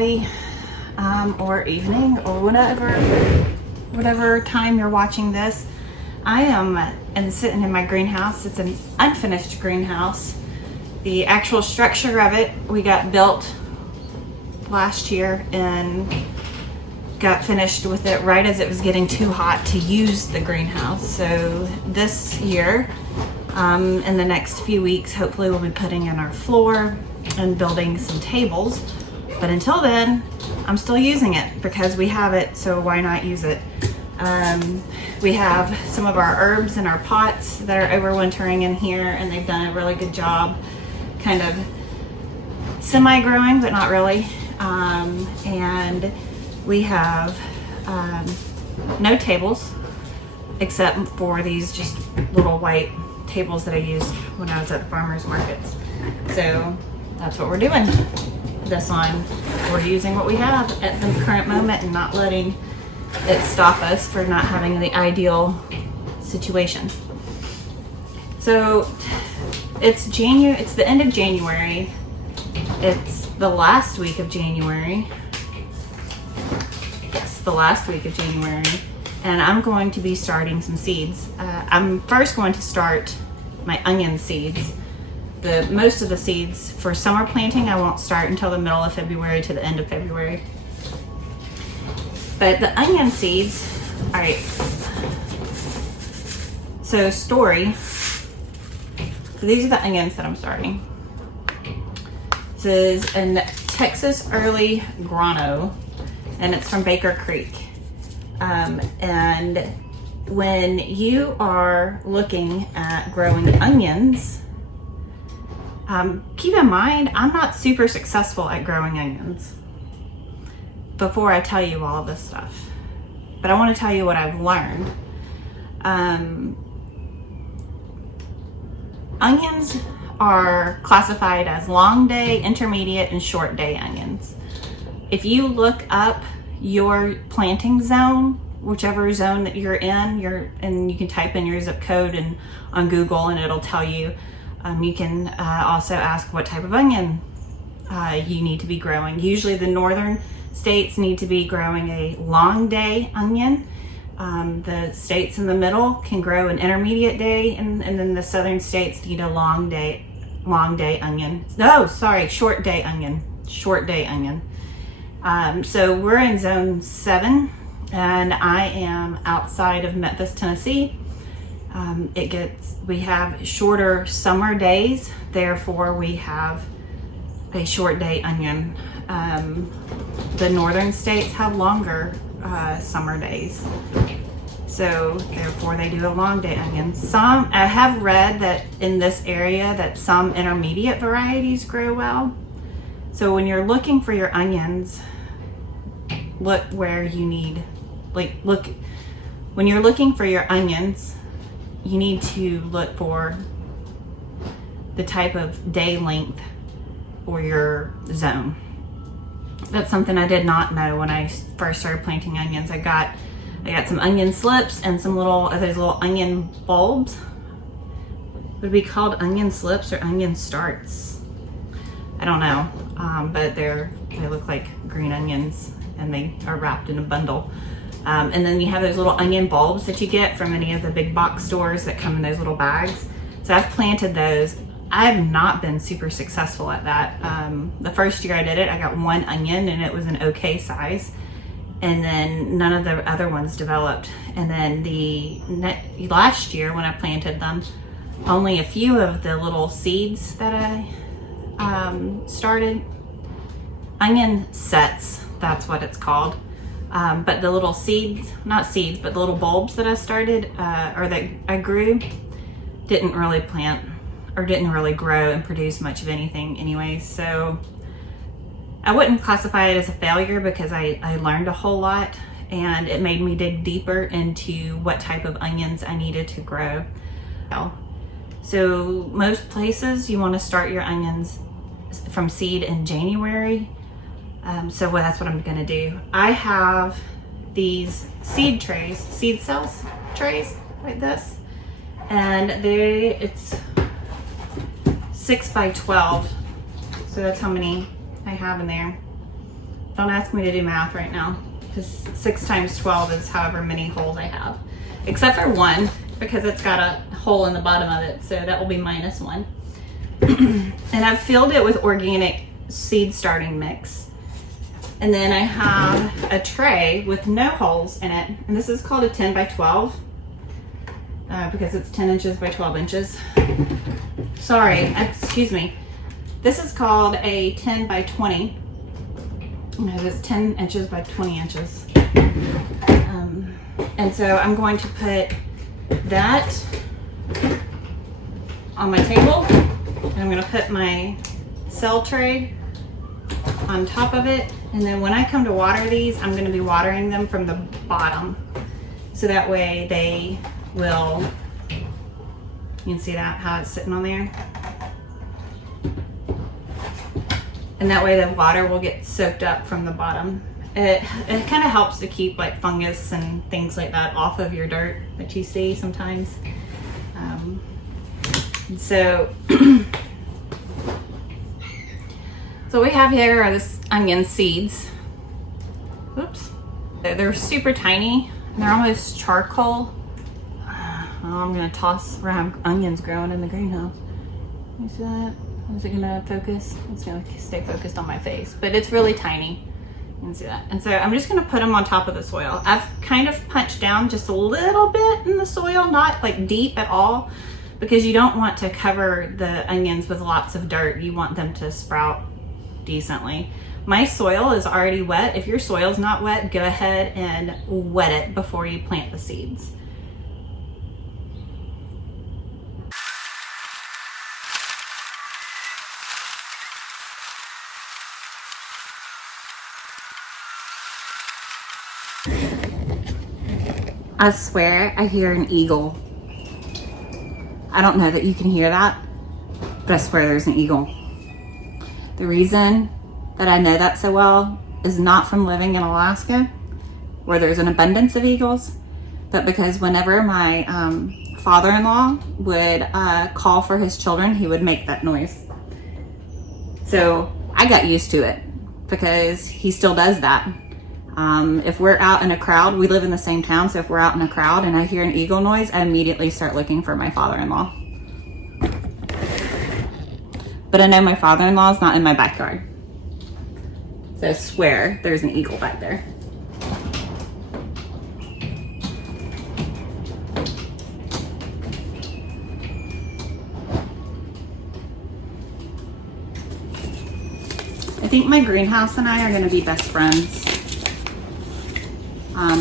everybody, or evening, or whatever time you're watching this. I am sitting in my greenhouse. It's an unfinished greenhouse. The actual structure of it, we got built last year and got finished with it right as it was getting too hot to use the greenhouse. So this year, in the next few weeks, hopefully we'll be putting in our floor and building some tables. But until then, I'm still using it because we have it, so why not use it? We have some of our herbs in our pots that are overwintering in here, and they've done a really good job kind of semi-growing, but not really. And we have no tables except for these just little white tables that I used when I was at the farmers markets. So that's what we're doing. We're using what we have at the current moment and not letting it stop us for not having the ideal situation. So it's the end of January. It's the last week of January. Yes, the last week of January. And I'm going to be starting some seeds. I'm first going to start my onion seeds. Most of the seeds for summer planting I won't start until the middle of February to the end of February. But the onion seeds, all right. So Story. So these are the onions that I'm starting. This is a Texas Early Grano, and it's from Baker Creek. And when you are looking at growing onions, keep in mind, I'm not super successful at growing onions before I tell you all this stuff. But I want to tell you what I've learned. Onions are classified as long day, intermediate, and short day onions. If you look up your planting zone, whichever zone that you're in, and you can type in your zip code and on Google and it'll tell you. You can also ask what type of onion you need to be growing. Usually the northern states need to be growing a long day onion. The states in the middle can grow an intermediate day, and then the southern states need a long day onion. No, sorry, short day onion. So we're in zone 7, and I am outside of Memphis, Tennessee. We have shorter summer days, therefore we have a short day onion. The northern states have longer summer days, so therefore they do a long day onion. I have read that in this area that some intermediate varieties grow well. So when you're looking for your onions, look where you need, when you're looking for your onions, you need to look for the type of day length for your zone. That's something I did not know when I first started planting onions. I got some onion slips and some those little onion bulbs. Would it be called onion slips or onion starts? I don't know, but they look like green onions and they are wrapped in a bundle. And then you have those little onion bulbs that you get from any of the big box stores that come in those little bags. So I've planted those. I've not been super successful at that. The first year I did it, I got one onion and it was an okay size. And then none of the other ones developed. And then last year when I planted them, only a few of the little seeds that I started, onion sets, that's what it's called. But the little seeds, not seeds, but the little bulbs that I started, or that I grew, didn't really plant or didn't really grow and produce much of anything anyway. So I wouldn't classify it as a failure because I learned a whole lot, and it made me dig deeper into what type of onions I needed to grow. So most places you want to start your onions from seed in January. So that's what I'm gonna do. I have these seed cells trays like this, and it's 6 by 12. So that's how many I have in there. Don't ask me to do math right now, because 6 times 12 is however many holes I have. Except for 1, because it's got a hole in the bottom of it, so that will be -1. And I've filled it with organic seed starting mix. And then I have a tray with no holes in it. And this is called a 10 by 12 because it's 10 inches by 12 inches. Sorry, excuse me. This is called a 10 by 20. It is 10 inches by 20 inches. And so I'm going to put that on my table. And I'm going to put my cell tray on top of it. And then when I come to water these, I'm going to be watering them from the bottom. So that way they will, you can see that, how it's sitting on there. And that way the water will get soaked up from the bottom. It kind of helps to keep like fungus and things like that off of your dirt that you see sometimes. So what we have here are this onion seeds. Oops. They're super tiny. They're almost charcoal. I'm gonna toss around onions growing in the greenhouse. You see that? Is it gonna focus? It's gonna stay focused on my face, but it's really tiny. You can see that. And so I'm just gonna put them on top of the soil. I've kind of punched down just a little bit in the soil, not like deep at all, because you don't want to cover the onions with lots of dirt. You want them to sprout decently. My soil is already wet. If your soil's not wet, go ahead and wet it before you plant the seeds. I swear I hear an eagle. I don't know that you can hear that, but I swear there's an eagle. The reason that I know that so well is not from living in Alaska, where there's an abundance of eagles, but because whenever my father-in-law would call for his children, he would make that noise. So I got used to it because he still does that. If we're out in a crowd, we live in the same town, so if we're out in a crowd and I hear an eagle noise, I immediately start looking for my father-in-law. But I know my father-in-law is not in my backyard. So I swear there's an eagle back there. I think my greenhouse and I are going to be best friends.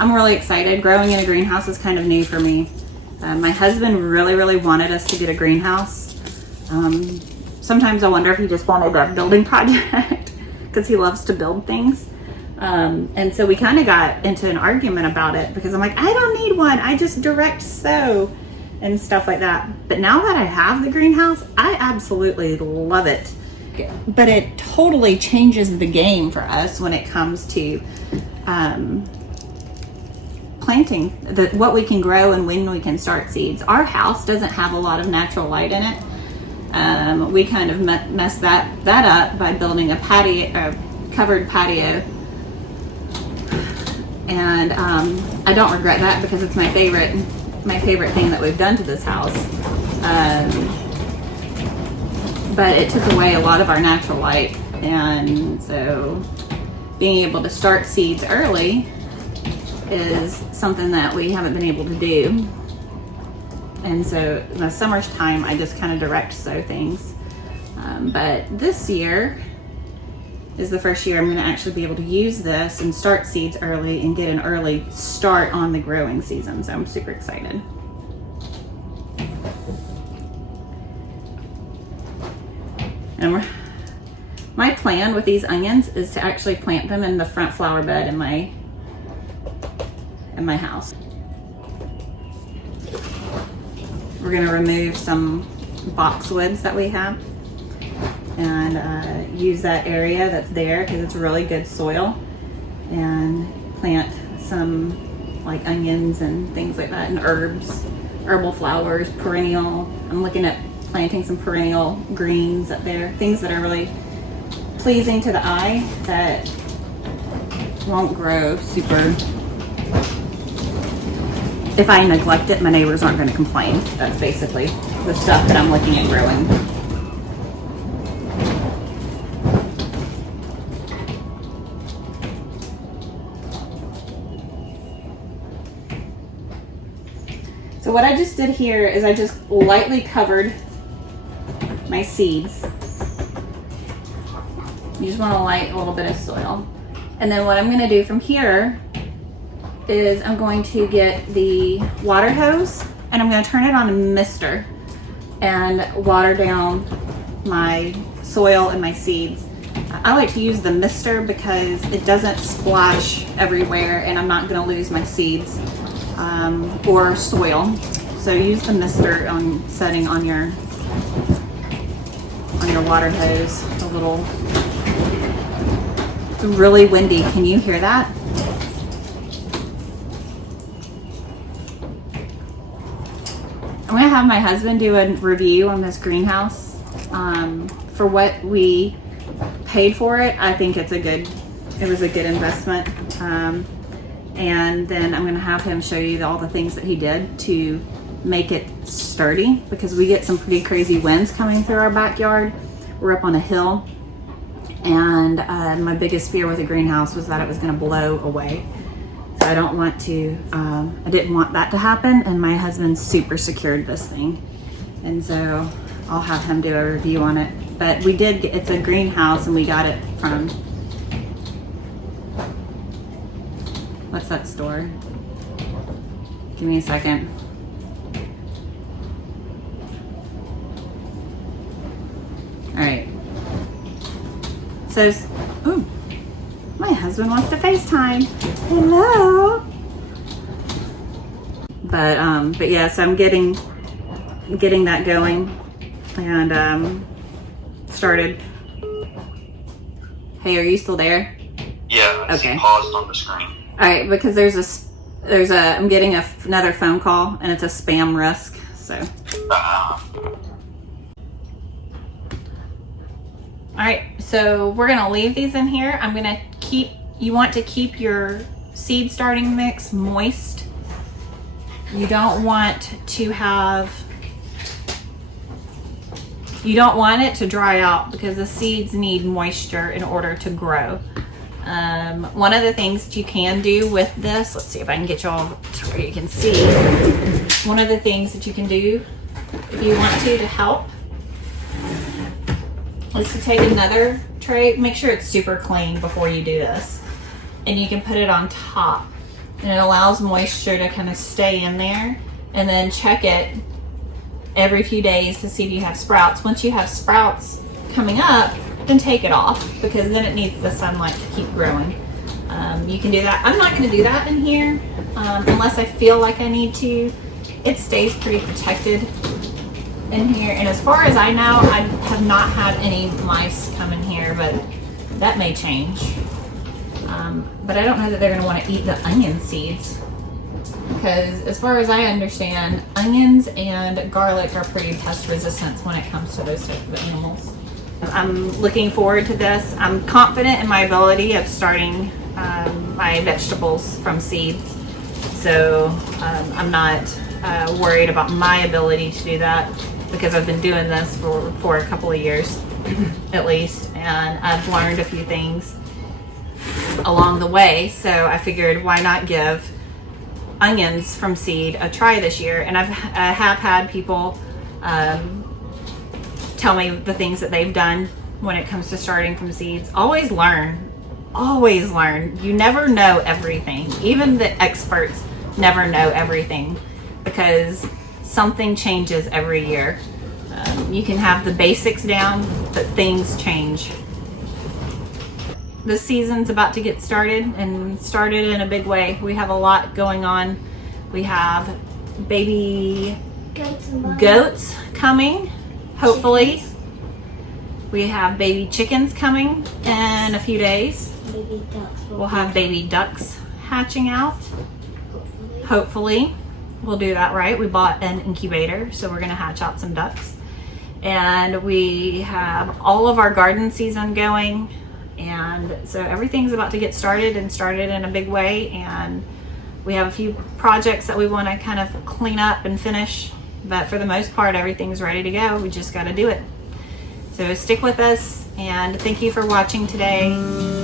I'm really excited. Growing in a greenhouse is kind of new for me. My husband really wanted us to get a greenhouse. Sometimes I wonder if he just wanted a building project because he loves to build things. And so we kind of got into an argument about it because I'm like, I don't need one. I just direct sow and stuff like that. But now that I have the greenhouse, I absolutely love it. But it totally changes the game for us when it comes to planting, what we can grow and when we can start seeds. Our house doesn't have a lot of natural light in it. We kind of messed that up by building a covered patio. And I don't regret that because it's my favorite thing that we've done to this house. But it took away a lot of our natural light. And so being able to start seeds early is something that we haven't been able to do. And so in the summertime, I just kind of direct sow things. But this year is the first year I'm going to actually be able to use this and start seeds early and get an early start on the growing season. So I'm super excited. And my plan with these onions is to actually plant them in the front flower bed in my house. We're going to remove some boxwoods that we have and use that area that's there because it's really good soil, and plant some like onions and things like that, and herbal flowers, perennial. I'm looking at planting some perennial greens up there, things that are really pleasing to the eye that won't grow super. If I neglect it, my neighbors aren't going to complain. That's basically the stuff that I'm looking at growing. So what I just did here is I just lightly covered my seeds. You just want to light a little bit of soil. And then what I'm going to do from here is I'm going to get the water hose and I'm going to turn it on a mister and water down my soil and my seeds. I like to use the mister because it doesn't splash everywhere and I'm not going to lose my seeds or soil. So use the mister on setting on your water hose. It's really windy. Can you hear that? I'm gonna have my husband do a review on this greenhouse. For what we paid for it, I think it was a good investment. And then I'm gonna have him show you all the things that he did to make it sturdy, because we get some pretty crazy winds coming through our backyard. We're up on a hill, and my biggest fear with the greenhouse was that it was gonna blow away. So I don't want to, I didn't want that to happen, and my husband super secured this thing. And so I'll have him do a review on it. But we did, it's a greenhouse and we got it from, what's that store? Give me a second. All right. So, ooh. My husband wants to FaceTime. Hello. But yeah, so I'm getting that going and started. Hey, are you still there? Yeah, I see paused on the screen. All right, because I'm getting another phone call and it's a spam risk. So. All right, so we're gonna leave these in here. You want to keep your seed starting mix moist. You don't want it to dry out because the seeds need moisture in order to grow. One of the things that you can do with this, let's see if I can get y'all to where you can see. One of the things that you can do if you want to help is to take another tray, make sure it's super clean before you do this, and you can put it on top, and it allows moisture to kind of stay in there, and then check it every few days to see if you have sprouts. Once you have sprouts coming up, then take it off, because then it needs the sunlight to keep growing. You can do that. I'm not going to do that in here unless I feel like I need to. It stays pretty protected in here, and as far as I know, I have not had any mice come in here, but that may change. But I don't know that they're going to want to eat the onion seeds, because as far as I understand, onions and garlic are pretty pest resistant when it comes to those type of animals. I'm looking forward to this. I'm confident in my ability of starting my vegetables from seeds, so I'm not worried about my ability to do that, because I've been doing this for a couple of years at least, and I've learned a few things along the way. So I figured, why not give onions from seed a try this year? And I have had people tell me the things that they've done when it comes to starting from seeds. Always learn. Always learn. You never know everything. Even the experts never know everything, because something changes every year. You can have the basics down, but things change. The season's about to get started, and started in a big way. We have a lot going on. We have baby goats coming, hopefully. We have baby chickens coming in a few days. We'll have baby ducks hatching out, hopefully. We'll do that right. We bought an incubator, so we're gonna hatch out some ducks. And we have all of our garden season going. And so everything's about to get started and started in a big way. And we have a few projects that we want to kind of clean up and finish. But for the most part, everything's ready to go. We just got to do it. So stick with us, and thank you for watching today.